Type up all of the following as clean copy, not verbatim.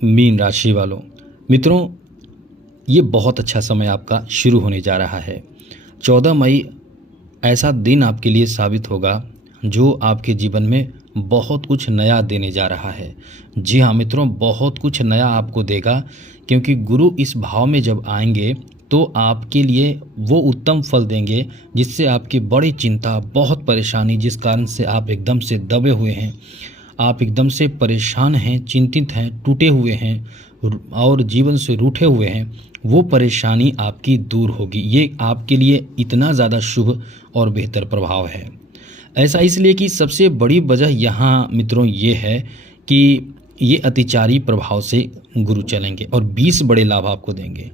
Mean राशि वालों, मित्रों, ये बहुत अच्छा समय आपका शुरू होने जा रहा है। 14 मई ऐसा दिन आपके लिए साबित होगा जो आपके जीवन में बहुत कुछ नया देने जा रहा है। जी हाँ मित्रों, बहुत कुछ नया आपको देगा, क्योंकि गुरु इस भाव में जब आएंगे तो आपके लिए वो उत्तम फल देंगे जिससे आपकी बड़ी चिंता, बहुत परेशानी, जिस कारण से आप एकदम से दबे हुए हैं, आप एकदम से परेशान हैं, चिंतित हैं, टूटे हुए हैं और जीवन से रूठे हुए हैं, वो परेशानी आपकी दूर होगी। ये आपके लिए इतना ज़्यादा शुभ और बेहतर प्रभाव है। ऐसा इसलिए कि सबसे बड़ी वजह यहाँ मित्रों ये है कि ये अतिचारी प्रभाव से गुरु चलेंगे और 20 बड़े लाभ आपको देंगे।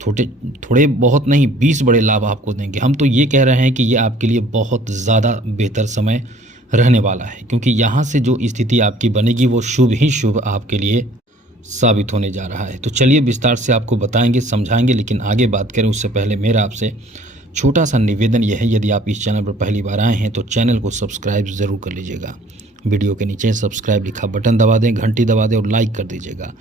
थोड़े बहुत नहीं, 20 बड़े लाभ आपको देंगे। हम तो ये कह रहे हैं कि ये आपके लिए बहुत ज़्यादा बेहतर समय रहने वाला है, क्योंकि यहाँ से जो स्थिति आपकी बनेगी वो शुभ ही शुभ आपके लिए साबित होने जा रहा है। तो चलिए विस्तार से आपको बताएंगे, समझाएंगे, लेकिन आगे बात करें उससे पहले मेरा आपसे छोटा सा निवेदन यह है, यदि आप इस चैनल पर पहली बार आए हैं तो चैनल को सब्सक्राइब ज़रूर कर लीजिएगा। वीडियो के नीचे सब्सक्राइब लिखा बटन दबा दें, घंटी दबा दें और लाइक कर दीजिएगा।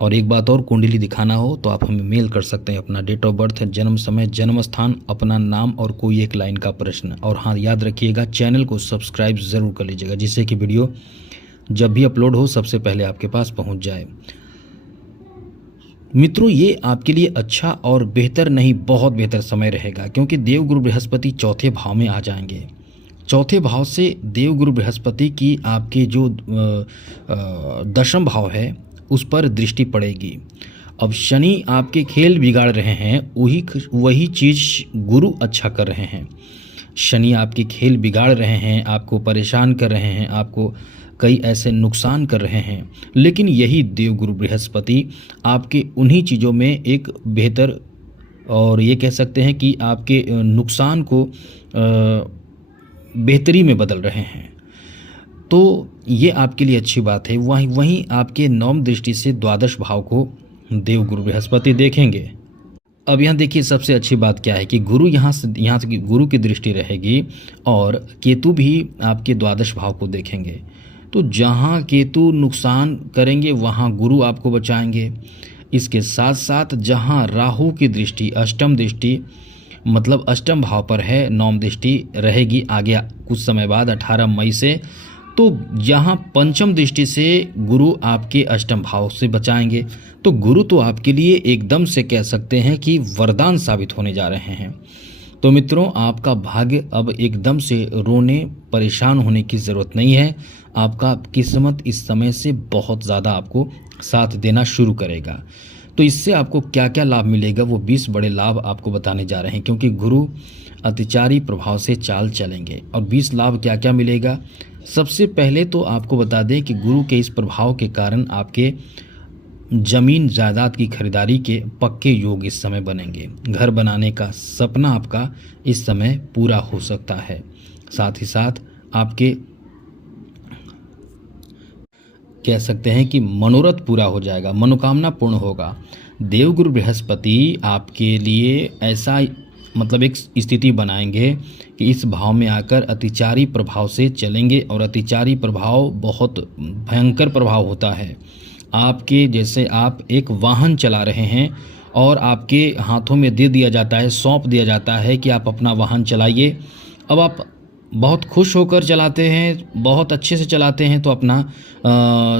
और एक बात और, कुंडली दिखाना हो तो आप हमें मेल कर सकते हैं अपना डेट ऑफ बर्थ, जन्म समय, जन्म स्थान, अपना नाम और कोई एक लाइन का प्रश्न। और हाँ, याद रखिएगा चैनल को सब्सक्राइब ज़रूर कर लीजिएगा, जिससे कि वीडियो जब भी अपलोड हो सबसे पहले आपके पास पहुंच जाए। मित्रों, ये आपके लिए अच्छा और बेहतर नहीं, बहुत बेहतर समय रहेगा, क्योंकि देवगुरु बृहस्पति चौथे भाव में आ जाएंगे। चौथे भाव से देवगुरु बृहस्पति की आपके जो दशम भाव है उस पर दृष्टि पड़ेगी। अब शनि आपके खेल बिगाड़ रहे हैं, वही चीज़ गुरु अच्छा कर रहे हैं। शनि आपके खेल बिगाड़ रहे हैं, आपको परेशान कर रहे हैं, आपको कई ऐसे नुकसान कर रहे हैं, लेकिन यही देवगुरु बृहस्पति आपके उन्हीं चीज़ों में एक बेहतर, और ये कह सकते हैं कि आपके नुकसान को बेहतरी में बदल रहे हैं। तो ये आपके लिए अच्छी बात है। वहीं आपके नवम दृष्टि से द्वादश भाव को देवगुरु बृहस्पति देखेंगे। अब यहाँ देखिए सबसे अच्छी बात क्या है कि गुरु यहाँ से गुरु की दृष्टि रहेगी और केतु भी आपके द्वादश भाव को देखेंगे। तो जहाँ केतु नुकसान करेंगे वहाँ गुरु आपको बचाएंगे। इसके साथ साथ जहाँ राहु की दृष्टि, अष्टम दृष्टि, मतलब अष्टम भाव पर है, नवम दृष्टि रहेगी आगे कुछ समय बाद 18 मई से, तो यहाँ पंचम दृष्टि से गुरु आपके अष्टम भाव से बचाएंगे। तो गुरु तो आपके लिए एकदम से कह सकते हैं कि वरदान साबित होने जा रहे हैं। तो मित्रों, आपका भाग्य अब एकदम से रोने, परेशान होने की ज़रूरत नहीं है। आपका किस्मत इस समय से बहुत ज़्यादा आपको साथ देना शुरू करेगा। तो इससे आपको क्या क्या लाभ मिलेगा, वो 20 बड़े लाभ आपको बताने जा रहे हैं, क्योंकि गुरु अतिचारी प्रभाव से चाल चलेंगे। और 20 लाभ क्या क्या मिलेगा, सबसे पहले तो आपको बता दें कि गुरु के इस प्रभाव के कारण आपके जमीन जायदाद की खरीदारी के पक्के योग इस समय बनेंगे। घर बनाने का सपना आपका इस समय पूरा हो सकता है। साथ ही साथ आपके कह सकते हैं कि मनोरथ पूरा हो जाएगा, मनोकामना पूर्ण होगा। देवगुरु बृहस्पति आपके लिए ऐसा मतलब एक स्थिति बनाएंगे कि इस भाव में आकर अतिचारी प्रभाव से चलेंगे, और अतिचारी प्रभाव बहुत भयंकर प्रभाव होता है। आपके जैसे आप एक वाहन चला रहे हैं और आपके हाथों में दे दिया जाता है, सौंप दिया जाता है कि आप अपना वाहन चलाइए। अब आप बहुत खुश होकर चलाते हैं, बहुत अच्छे से चलाते हैं, तो अपना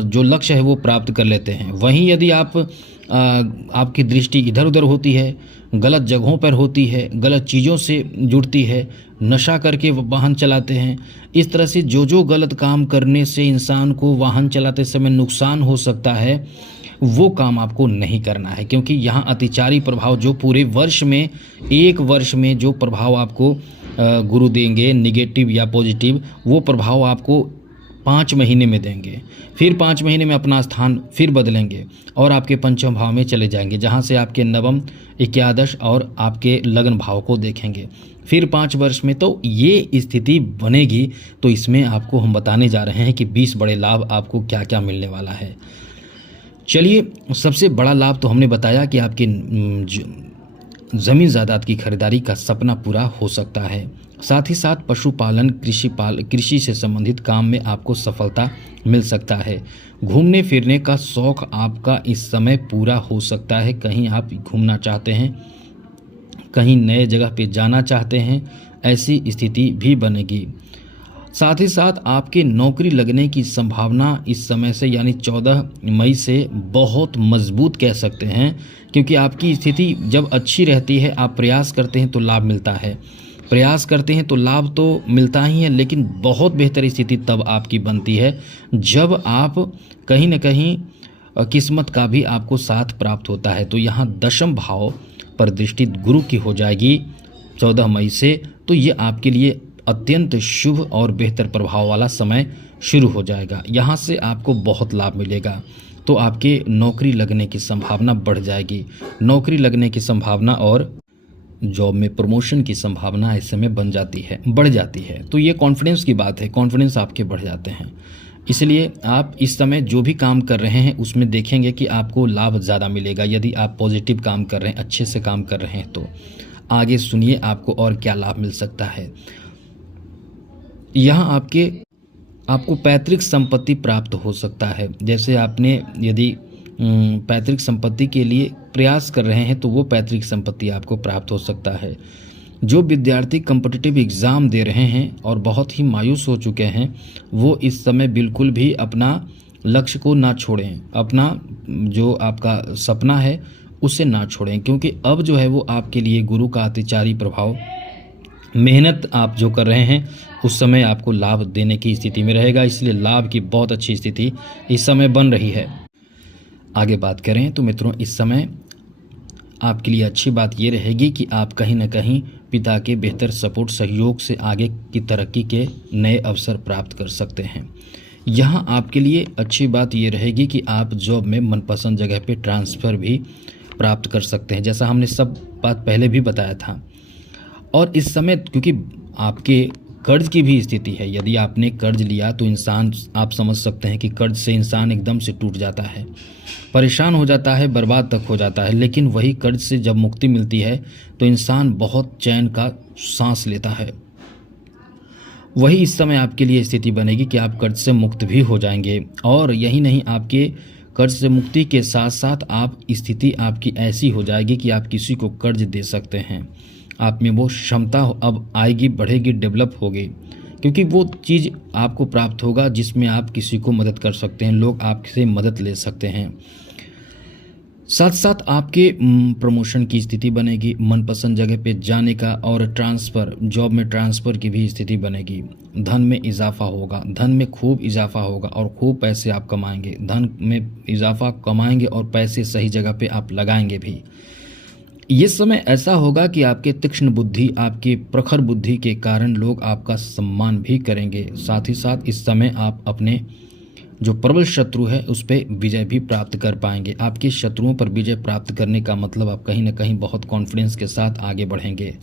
जो लक्ष्य है वो प्राप्त कर लेते हैं। वहीं यदि आपकी दृष्टि इधर उधर होती है, गलत जगहों पर होती है, गलत चीज़ों से जुड़ती है, नशा करके वाहन चलाते हैं, इस तरह से जो गलत काम करने से इंसान को वाहन चलाते समय नुकसान हो सकता है, वो काम आपको नहीं करना है। क्योंकि यहाँ अतिचारी प्रभाव जो पूरे वर्ष में, एक वर्ष में जो प्रभाव आपको गुरु देंगे, निगेटिव या पॉजिटिव, वो प्रभाव आपको 5 महीने में देंगे। फिर 5 महीने में अपना स्थान फिर बदलेंगे और आपके पंचम भाव में चले जाएंगे, जहाँ से आपके नवम, एकादश और आपके लग्न भाव को देखेंगे। फिर 5 वर्ष में तो ये स्थिति बनेगी। तो इसमें आपको हम बताने जा रहे हैं कि 20 बड़े लाभ आपको क्या क्या मिलने वाला है। चलिए, सबसे बड़ा लाभ तो हमने बताया कि आपकी ज़मीन जायदाद की खरीदारी का सपना पूरा हो सकता है। साथ ही साथ पशुपालन, कृषि से संबंधित काम में आपको सफलता मिल सकता है। घूमने फिरने का शौक़ आपका इस समय पूरा हो सकता है। कहीं आप घूमना चाहते हैं, कहीं नए जगह पे जाना चाहते हैं, ऐसी स्थिति भी बनेगी। साथ ही साथ आपकी नौकरी लगने की संभावना इस समय से यानी 14 मई से बहुत मजबूत कह सकते हैं, क्योंकि आपकी स्थिति जब अच्छी रहती है, आप प्रयास करते हैं तो लाभ मिलता है। प्रयास करते हैं तो लाभ तो मिलता ही है, लेकिन बहुत बेहतर स्थिति तब आपकी बनती है जब आप कहीं न कहीं किस्मत का भी आपको साथ प्राप्त होता है। तो यहाँ दशम भाव पर दृष्टि गुरु की हो जाएगी 14 मई से, तो ये आपके लिए अत्यंत शुभ और बेहतर प्रभाव वाला समय शुरू हो जाएगा। यहाँ से आपको बहुत लाभ मिलेगा, तो आपके नौकरी लगने की संभावना बढ़ जाएगी। नौकरी लगने की संभावना और जॉब में प्रमोशन की संभावना इस समय बढ़ जाती है। तो ये कॉन्फिडेंस की बात है, कॉन्फिडेंस आपके बढ़ जाते हैं। इसलिए आप इस समय जो भी काम कर रहे हैं उसमें देखेंगे कि आपको लाभ ज़्यादा मिलेगा। यदि आप पॉजिटिव काम कर रहे हैं, अच्छे से काम कर रहे हैं, तो आगे सुनिए आपको और क्या लाभ मिल सकता है। यहाँ आपको पैतृक संपत्ति प्राप्त हो सकता है। जैसे आपने यदि पैतृक संपत्ति के लिए प्रयास कर रहे हैं तो वो पैतृक संपत्ति आपको प्राप्त हो सकता है। जो विद्यार्थी कॉम्पिटिटिव एग्ज़ाम दे रहे हैं और बहुत ही मायूस हो चुके हैं, वो इस समय बिल्कुल भी अपना लक्ष्य को ना छोड़ें। अपना जो आपका सपना है उसे ना छोड़ें, क्योंकि अब जो है वो आपके लिए गुरु का अतिचारी प्रभाव, मेहनत आप जो कर रहे हैं उस समय आपको लाभ देने की स्थिति में रहेगा। इसलिए लाभ की बहुत अच्छी स्थिति इस समय बन रही है। आगे बात करें तो मित्रों, इस समय आपके लिए अच्छी बात ये रहेगी कि आप कहीं न कहीं पिता के बेहतर सपोर्ट, सहयोग से आगे की तरक्की के नए अवसर प्राप्त कर सकते हैं। यहाँ आपके लिए अच्छी बात ये रहेगी कि आप जॉब में मनपसंद जगह पे ट्रांसफ़र भी प्राप्त कर सकते हैं, जैसा हमने सब बात पहले भी बताया था। और इस समय क्योंकि आपके कर्ज की भी स्थिति है, यदि आपने कर्ज लिया तो इंसान, आप समझ सकते हैं कि कर्ज से इंसान एकदम से टूट जाता है, परेशान हो जाता है, बर्बाद तक हो जाता है। लेकिन वही कर्ज से जब मुक्ति मिलती है तो इंसान बहुत चैन का सांस लेता है। वही इस समय आपके लिए स्थिति बनेगी कि आप कर्ज से मुक्त भी हो जाएंगे। और यही नहीं, आपके कर्ज से मुक्ति के साथ साथ आप स्थिति आपकी ऐसी हो जाएगी कि आप किसी को कर्ज दे सकते हैं। आप में वो क्षमता अब आएगी, बढ़ेगी, डेवलप होगी, क्योंकि वो चीज़ आपको प्राप्त होगा जिसमें आप किसी को मदद कर सकते हैं, लोग आपसे मदद ले सकते हैं। साथ साथ आपके प्रमोशन की स्थिति बनेगी, मनपसंद जगह पे जाने का और ट्रांसफ़र, जॉब में ट्रांसफ़र की भी स्थिति बनेगी। धन में इजाफा होगा, धन में खूब इजाफा होगा और खूब पैसे आप कमाएंगे। धन में इजाफा कमाएंगे और पैसे सही जगह पे आप लगाएंगे भी। ये समय ऐसा होगा कि आपके तीक्ष्ण बुद्धि, आपकी प्रखर बुद्धि के कारण लोग आपका सम्मान भी करेंगे। साथ ही साथ इस समय आप अपने जो प्रबल शत्रु है उस पर विजय भी प्राप्त कर पाएंगे। आपके शत्रुओं पर विजय प्राप्त करने का मतलब आप कहीं ना कहीं बहुत कॉन्फिडेंस के साथ आगे बढ़ेंगे।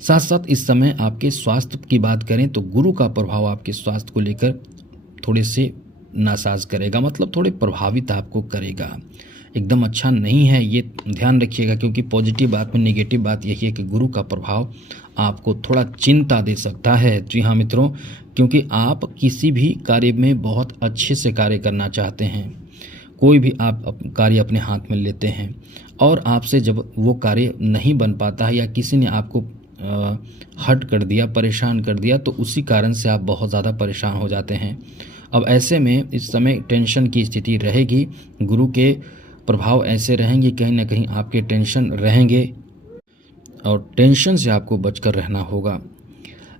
साथ साथ इस समय आपके स्वास्थ्य की बात करें तो गुरु का प्रभाव आपके स्वास्थ्य को लेकर थोड़े से नासाज करेगा, मतलब थोड़े प्रभावित आपको करेगा। एकदम अच्छा नहीं है, ये ध्यान रखिएगा, क्योंकि पॉजिटिव बात में नेगेटिव बात यही है कि गुरु का प्रभाव आपको थोड़ा चिंता दे सकता है। जी हाँ मित्रों, क्योंकि आप किसी भी कार्य में बहुत अच्छे से कार्य करना चाहते हैं, कोई भी आप कार्य अपने हाथ में लेते हैं और आपसे जब वो कार्य नहीं बन पाता है या किसी ने आपको हर्ट कर दिया, परेशान कर दिया, तो उसी कारण से आप बहुत ज़्यादा परेशान हो जाते हैं। अब ऐसे में इस समय टेंशन की स्थिति रहेगी। गुरु के प्रभाव ऐसे रहेंगे, कहीं ना कहीं आपके टेंशन रहेंगे और टेंशन से आपको बचकर रहना होगा।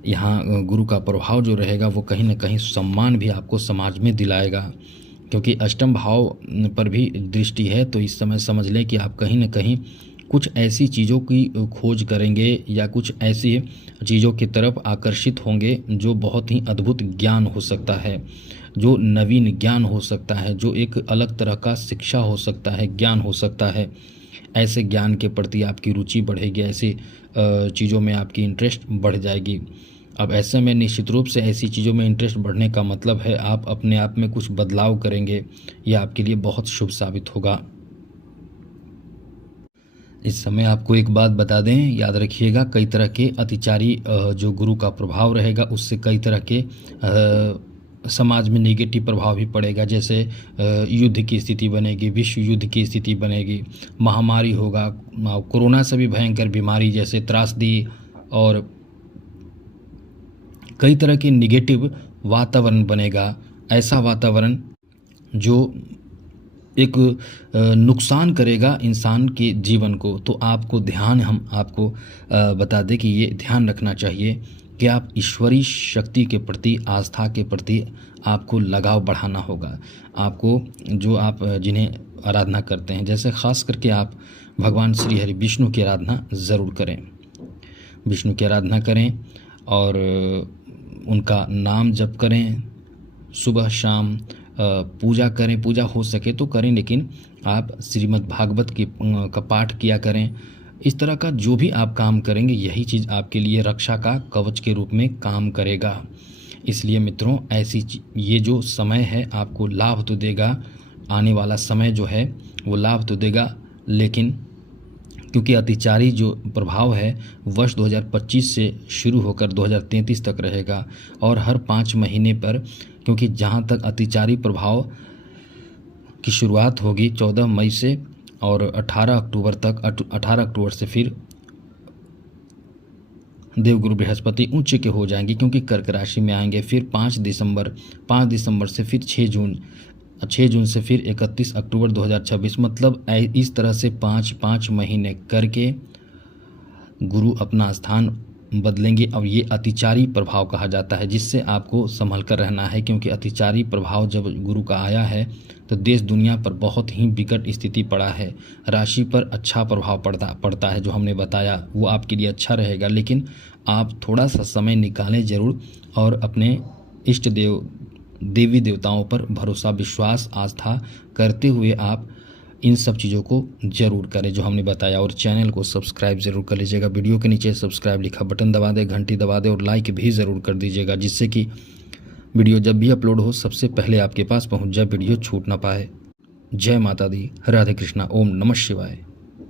यहाँ गुरु का प्रभाव जो रहेगा वो कहीं ना कहीं सम्मान भी आपको समाज में दिलाएगा, क्योंकि अष्टम भाव पर भी दृष्टि है। तो इस समय समझ लें कि आप कहीं ना कहीं कुछ ऐसी चीज़ों की खोज करेंगे या कुछ ऐसी चीज़ों की तरफ आकर्षित होंगे जो बहुत ही अद्भुत ज्ञान हो सकता है, जो नवीन ज्ञान हो सकता है, जो एक अलग तरह का शिक्षा हो सकता है, ज्ञान हो सकता है। ऐसे ज्ञान के प्रति आपकी रुचि बढ़ेगी, ऐसी चीज़ों में आपकी इंटरेस्ट बढ़ जाएगी। अब ऐसे में निश्चित रूप से ऐसी चीज़ों में इंटरेस्ट बढ़ने का मतलब है आप अपने आप में कुछ बदलाव करेंगे, यह आपके लिए बहुत शुभ साबित होगा। इस समय आपको एक बात बता दें, याद रखिएगा, कई तरह के अतिचारी जो गुरु का प्रभाव रहेगा उससे कई तरह के समाज में नेगेटिव प्रभाव भी पड़ेगा। जैसे युद्ध की स्थिति बनेगी, विश्व युद्ध की स्थिति बनेगी, महामारी होगा, कोरोना से भी भयंकर बीमारी जैसे त्रासदी, और कई तरह के नेगेटिव वातावरण बनेगा। ऐसा वातावरण जो एक नुकसान करेगा इंसान के जीवन को। तो आपको ध्यान, हम आपको बता दें कि ये ध्यान रखना चाहिए कि आप ईश्वरीय शक्ति के प्रति, आस्था के प्रति आपको लगाव बढ़ाना होगा। आपको जो आप जिन्हें आराधना करते हैं, जैसे ख़ास करके आप भगवान श्री हरि विष्णु की आराधना ज़रूर करें, विष्णु की आराधना करें और उनका नाम जप करें, सुबह शाम पूजा करें, पूजा हो सके तो करें, लेकिन आप श्रीमद् भागवत की का पाठ किया करें। इस तरह का जो भी आप काम करेंगे, यही चीज़ आपके लिए रक्षा का कवच के रूप में काम करेगा। इसलिए मित्रों, ऐसी ये जो समय है आपको लाभ तो देगा, आने वाला समय जो है वो लाभ तो देगा, लेकिन क्योंकि अतिचारी जो प्रभाव है वर्ष 2025 से शुरू होकर 2033 तक रहेगा, और हर 5 महीने पर, क्योंकि जहाँ तक अतिचारी प्रभाव की शुरुआत होगी 14 मई से और 18 अक्टूबर तक, 18 अक्टूबर से फिर देवगुरु बृहस्पति उच्च के हो जाएंगे, क्योंकि कर्क राशि में आएंगे। फिर 5 दिसंबर से फिर 6 जून से फिर 31 अक्टूबर 2026, मतलब इस तरह से 5 महीने करके गुरु अपना स्थान बदलेंगे। अब ये अतिचारी प्रभाव कहा जाता है, जिससे आपको संभल कर रहना है, क्योंकि अतिचारी प्रभाव जब गुरु का आया है तो देश दुनिया पर बहुत ही विकट स्थिति पड़ा है। राशि पर अच्छा प्रभाव पड़ता है, जो हमने बताया वो आपके लिए अच्छा रहेगा, लेकिन आप थोड़ा सा समय निकालें ज़रूर और अपने इष्ट देवी देवताओं पर भरोसा, विश्वास, आस्था करते हुए आप इन सब चीज़ों को ज़रूर करें जो हमने बताया। और चैनल को सब्सक्राइब ज़रूर कर लीजिएगा। वीडियो के नीचे सब्सक्राइब लिखा बटन दबा दें, घंटी दबा दें और लाइक भी ज़रूर कर दीजिएगा, जिससे कि वीडियो जब भी अपलोड हो सबसे पहले आपके पास पहुंच जाए, वीडियो छूट ना पाए। जय माता दी, राधे कृष्णा, ओम नमः शिवाय।